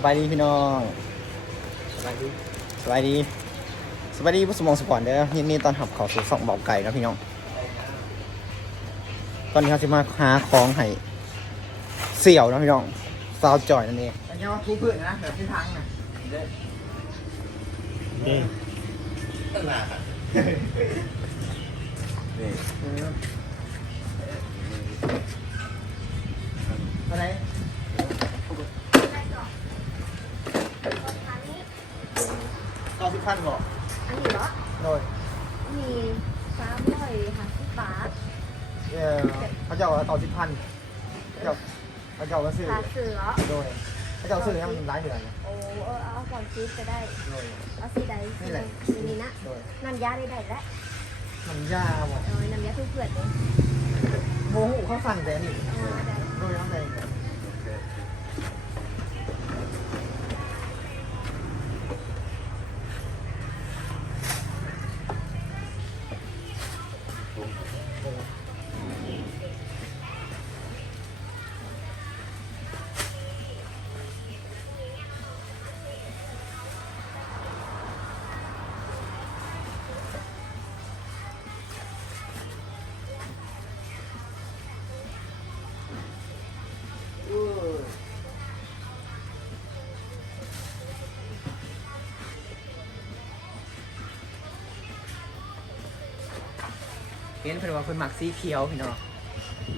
สบายดีพี่น้องสบายดีสบายดีสบายดีผู้สมองสปอร์ตเด้อยินดีตอนหับเขาสู่สองเบาไก่นะพี่น้อง ตอนนี้เขาจะมาหาของให้เสี่ยวนะพี่น้องสาวจอยนั่นเองอันนี้ว่าคู่พื้นนะแบบที่ทางนะนี่อะไร เก้าสิบพันบอกอันนี้เหรอโดยมีสามร้อยห้าสิบบาทเออเขาจะเอาเก้าสิบพันเขาจะเขาจะเอามาซื้อค่าเสือโดยเขาจะเอาซื้อให้มันร้ายเดือนนะโอ้เออเอาก่อนซื้อจะได้ โดย เอาสีใดนี่แหละ สีนี้นะโดยน้ำยาได้ได้แล้วมันยาบอกเออน้ำยาทุกเพื่อนเลยโมโหเขาสั่งแต่นี่เออได้โดยน้ำแดงเห็นเพิ่นว่าเพิ่นหมักสีเขียวพี่น้อง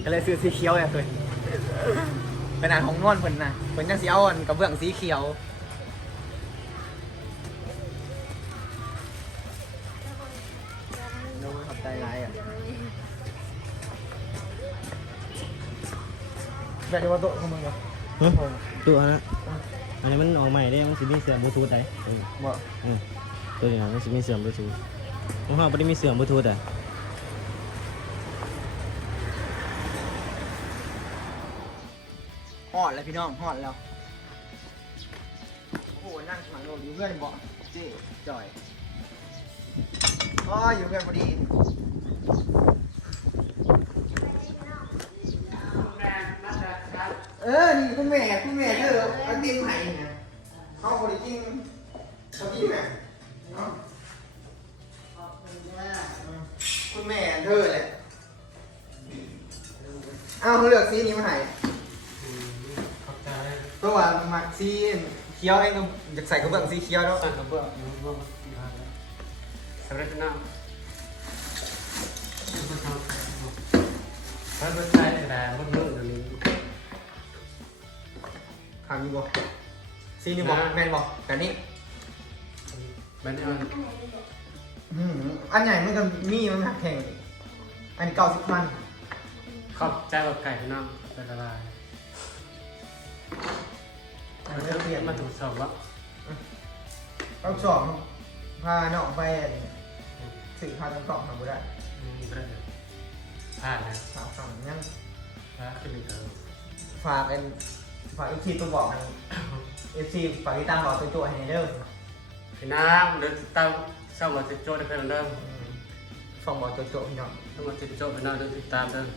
ก็เลยซื้อสีเขียวเลยเพิ่นเป็นอันของนวลเพิ่นนะเพิ่นยังสีเอาอันกระเบื้องสีเขียวโน้ขอบใจร้ายอะแบบนี้ว่าโต๊ะของมึงเหรอหึตัวนะอันนี้มันออกใหม่ได้มันสิมีเสื่อมบลูทูธได้อืมบอกอืมตัวนี้นะมันสิมีเสื่อมบลูทูธของเราไม่ได้มีเสื่อมบลูทูธอะ หอดแล้วพี่น้องหอดแล้ว โอ้โหนั่งสมังโลอยู่เพื่อนบอกเจ๊จอยอ๋ออยู่เพื่อนพอดีเออ นี่คุณแม่ คุณแม่เธอเอาติ้งไห้นะเขาบริจิ้งเขาจิ้งแม่เนาะคุณแม่เธอแหละเอาเขาเลือกสีนี้มาให้ ราะว่ามักสีเขียวเองก็อยากใส่กระเบื้องสีเขียวแล้วสั่งกระเบื้องอยู่ร่วมกี่พันแล้วสำเร็จน้ำถ้าเป็นใช้แต่มันเรื่องเดี๋ยวนี้ถามอยู่บ่สีนี่บอกแมนบอกแต่นี่บันนี้มันอืมอันใหญ่มันก็มีมันหักแข่งอันเก้าสิบพันขอบใจแบบไก่น้ำเป็นละลาย อันนี้เปลี่ยนมาตรวจสอบว่าเราสองพาน้องไปสื่อพาจังกล่องทำบ่ได้ไม่ได้ผ่านนะสาวสามยังถ้าขึ้นอีกแล้วฝากเป็นฝากเอฟซีตัวบอกให้เอฟซีฝากติดตามบอกตัวตัวให้เด้อพี่น้ำเดินตั้งช่องมาติดโจ้ได้เพื่อนเริ่มอืมส่งบอกตัวตัวพี่น้องช่องมาติดโจ้พี่น้องเดินติดตามเดิน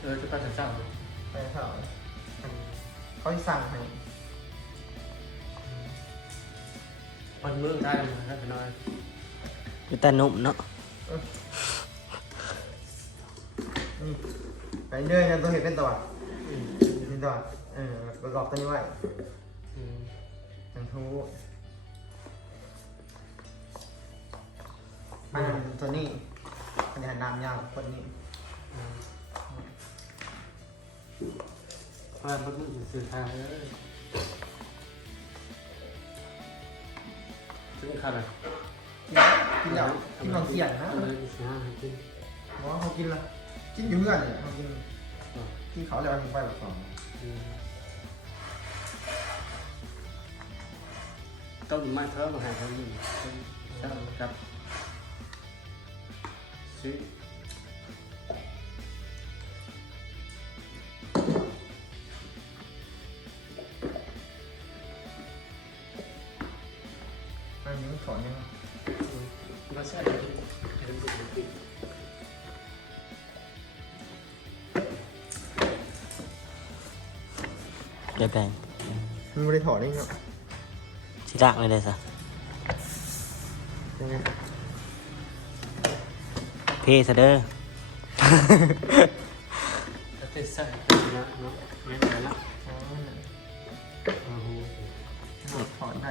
เออจะไปจะเจ้า ไปเท่าเขาจะสั่งให้มันเมืองได้เลยครับพี่น้อยอยู่แต่นุ่มเนาะนี่ไปเรื่อยนะตัวเห็นเป็นตัวเป็นตัวเออประกอบตัวนี้ไว้อืมทังทูอันตัวนี้อันนี้น้ำยาวคนนี้ ว่ามันมันสื่อทางเลยซึ่งขาดอะไรกินแล้วกินลองเสียงนะอะไรเสียหายจริงบอกว่าเขากินละกินอยู่เพื่อนเนี่ยเขากินกินเขาแล้วทิ้งไปแบบสองต้นไม้เท่ามาหาเขาอยู่เจ้ากับสิอั เดี๋ยวแบ่งมันไม่ได้ถอดนี่เนาะสิลากเลยเลยซะยังไงเพซะเด้อจะติดใส่เป็นนะเนาะไม่ได้ละอ๋อโอ้โหถอดได้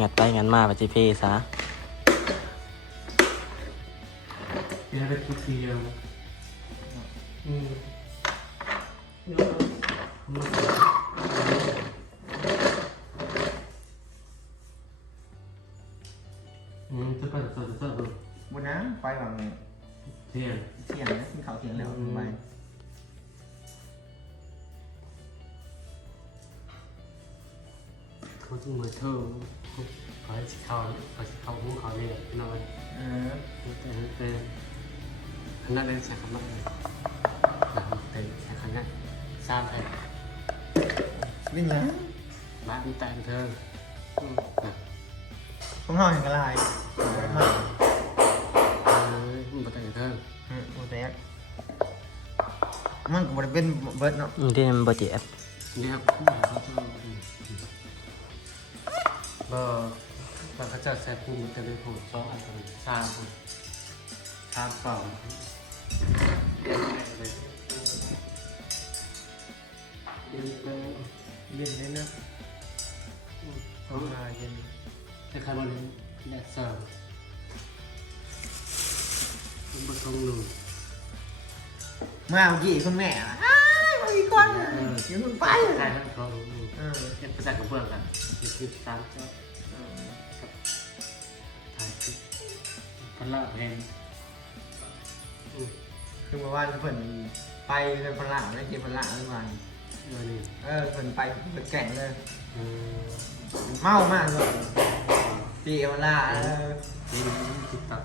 งัดไปงัดมาไปสิเพซะยังได้ทุกทีเดียวอืมเนาะ อืมจะไปจะจะจะบนนะไปหลังเที่ยงเที่ยงนะกินข้าวเที่ยงแล้วไปเขาต้องมาเท่าเขาให้เขาเขาเขาหูเขาเนี่ยนอนเออแต่แต่ขนาดนั้นใช้คำว่าอะไรแต่ใช้คำนั้ นทราบแต่วิ่งนะบ้านแต่งเธออืมนะต้องห่อเห็นกระไรมาเออมันแต่งเธออืมโอเคมันก็บ่ได้เป็นเบิร์ดเนาะอืมที่มันบ่เจ็บเนี่ยคู่เขาจะบ่บ่เขาจะใช้คู่มันจะได้ผมสองอันกันสามคนสามสอง เย็นไปเย็นเลยนาะเขามาเย็นแต่ใครมาเล่นแดดเซอร์มันผสมหนึ่งเมื่อเมื่อกี้คุณแม่อ้ายมาอีกคนอะอย่าเพิ่งไปใช่ครับเขาเออเรียนภาษากับเพื่อนกันนี่คือสามเจ้าถ่ายคลิปพันละเพลงคือเมื่อวานเพิ่นไปเป็นฝรั่งแล้วกินฝรั่งเมื่อวาน เออนี่เออเพิ่นไปเพิ่นแก่งเลย เออเมามากเลยปีเอวลาเออนี่ติ๊กต็อก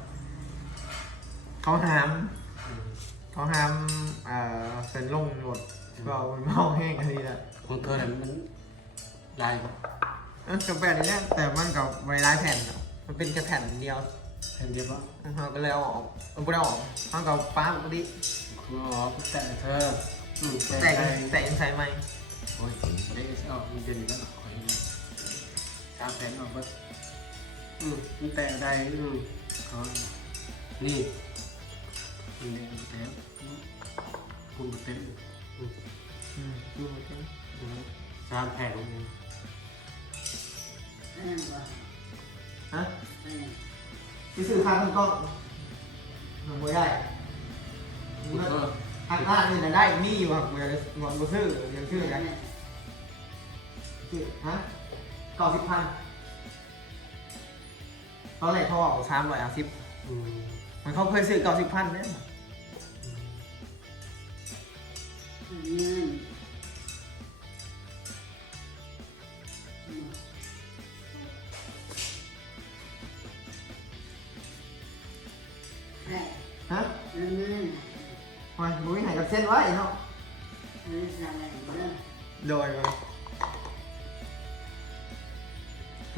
เขาหาม เขาหามเอ่อเซ็นลงหมดก็เมาแห้งกันดีแหละของเธอเนี่ยมันลายแบบเออกาแฟนี่เนี่ยแต่มันกับไวรัสแผ่นอะมันเป็นแค่แผ่นเดียวแผ่นเดียวปะเขาก็เลยเอาออกเอาไม่ได้เอาออกเขาก็เอาป้าปกติอ๋อแต่เธอ อืมแต่แต่แต่ยังใส่ไหมโอ้ยได้ออกมันเดือนนี้แล้วขอให้นะสามแผ่นออกบัดอืมมันแต่ใดอืมเขานี่มันเนี่ยมันแต่คุณมันเต็มอืมอืมดูมันสิสามแผ่นเองฮะไปซื้อทางคุณก็หนูไม่ได้ คุณก็ ทางร้านนี่นะได้มีอยู่ครับกูอยากจะงอนกูซื้อยังซื้ออยากซื้อฮะเก้าสิบพันตอนแรกเขาบอกสามร้อยห้าสิบมันเขาเคยซื้อเก้าสิบพันเนี่ย กับเส้นไว้เนาะโดยมัน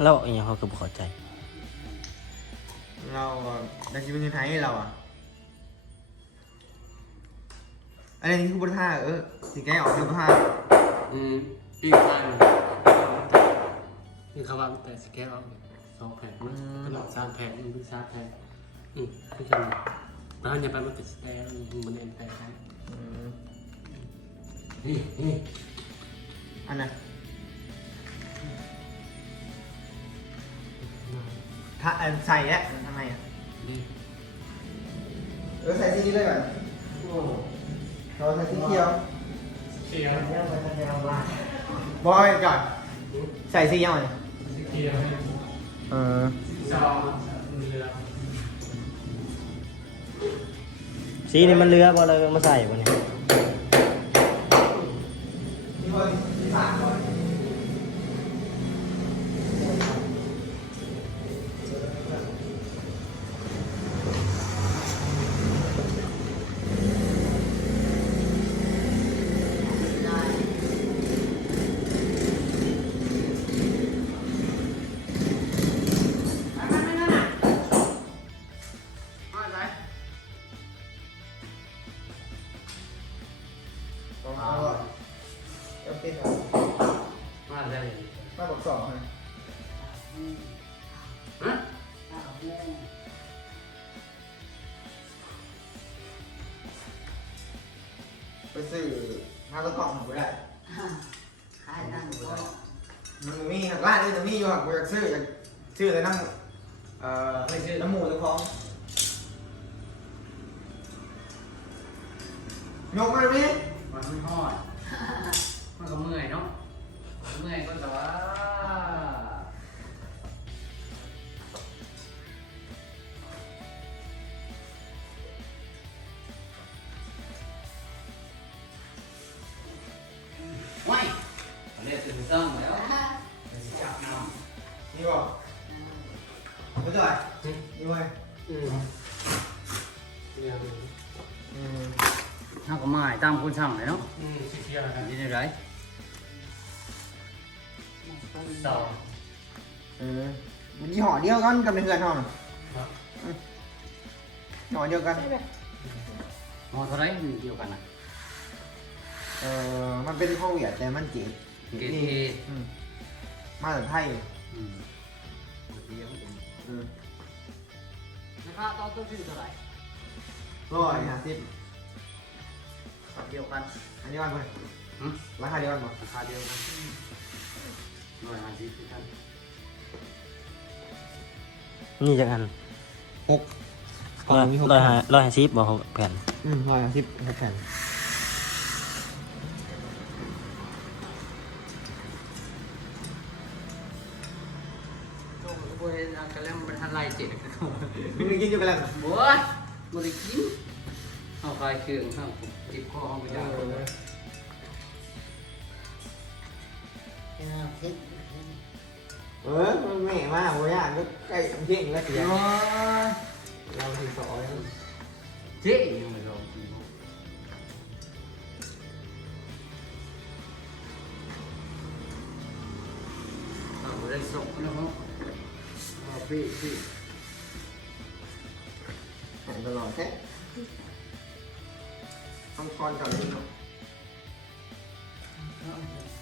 แล้วอีหยังเขาก็บ่เข้าใจ เราดักชิเป็นไทยให้เราอะอันนี้คือบทท่าเออสีแก้ออกคือบทท่าอืมอีกข้างหนึ่งนี่เขาว่าแต่สแกนออกสองแผ่นมันก็หลอกสามแผ่นมันเป็นสามแผ่นอืมคือกัน แล้วอย่าไปมันติดสแกนมันเอ็นแต่กันอืมนี่นี่อันน่ะถ้าอันใส่แล้วทำไมอะนี่เออใส่สีนี้เลยก่อนโอ้เราใส่สีเขียว เขียวบอยก่อนใส่สียังไงเขียวเออจองเรือ สีนี่มันเลือบอเลยมาใส่บ่เนี่ยนี่ ไปซื้อห้าตะกล่องกูได้ขายนั่งก็มันมีหักร้านอื่นมันมีอยู่หักกูอยากซื้ออยากซื้อเลยน้ำเอ่อไม่ซื้อน้ำหมูเจ้าของยกมาไหม เรียกถึงซ่องแล้วจับน้ำนี่บอกไม่จ่อยนี่ไว้อืมเนี่ยอืมถ้าก็มาตามคนสั่งเลยเนาะอืมสิเที่ยวนะนี่ได้ไรสองเออมันยี่ห้อเดียวกันกับในเรือนห้องยี่ห้อ เดียวกันมอเท่าไรเดียวกันนะเออมันเป็นข้าวเหวียดแต่มันเก๋เกรดนี่เออืมมาจากไทยอืมเดียวอืมราคาต่อต้นซื้อเท่าไหร่ร้อยห้าสิบเดียวกันอันนี้วันไปหืมราคาเดียวกันหมดราคาเดียวกันร้อยห้าสิบคือกันนี่จังอันหกร้อยร้อยห้าร้อยห้าสิบบอกแผ่นอืมร้อยห้าสิบหกแผ่น โอ้โหเห็นอันกันแล้วมันทันไล่เจ็ดกันมึงได้กินอยู่กันแล้วบัวบริกินเอาคลายเครื่องครับจิบคอห้องไปจ้าเออทิศเออมันแม่มากโว้ยอะก็ใกล้เที่งแล้วเสียเราถึงสองเจ๊ยังไม่ลองกินเอาไปได้ส่งนะครับเอา พี่พี่หายตลอดแค่ต้องคอนกับนี้เนาะเ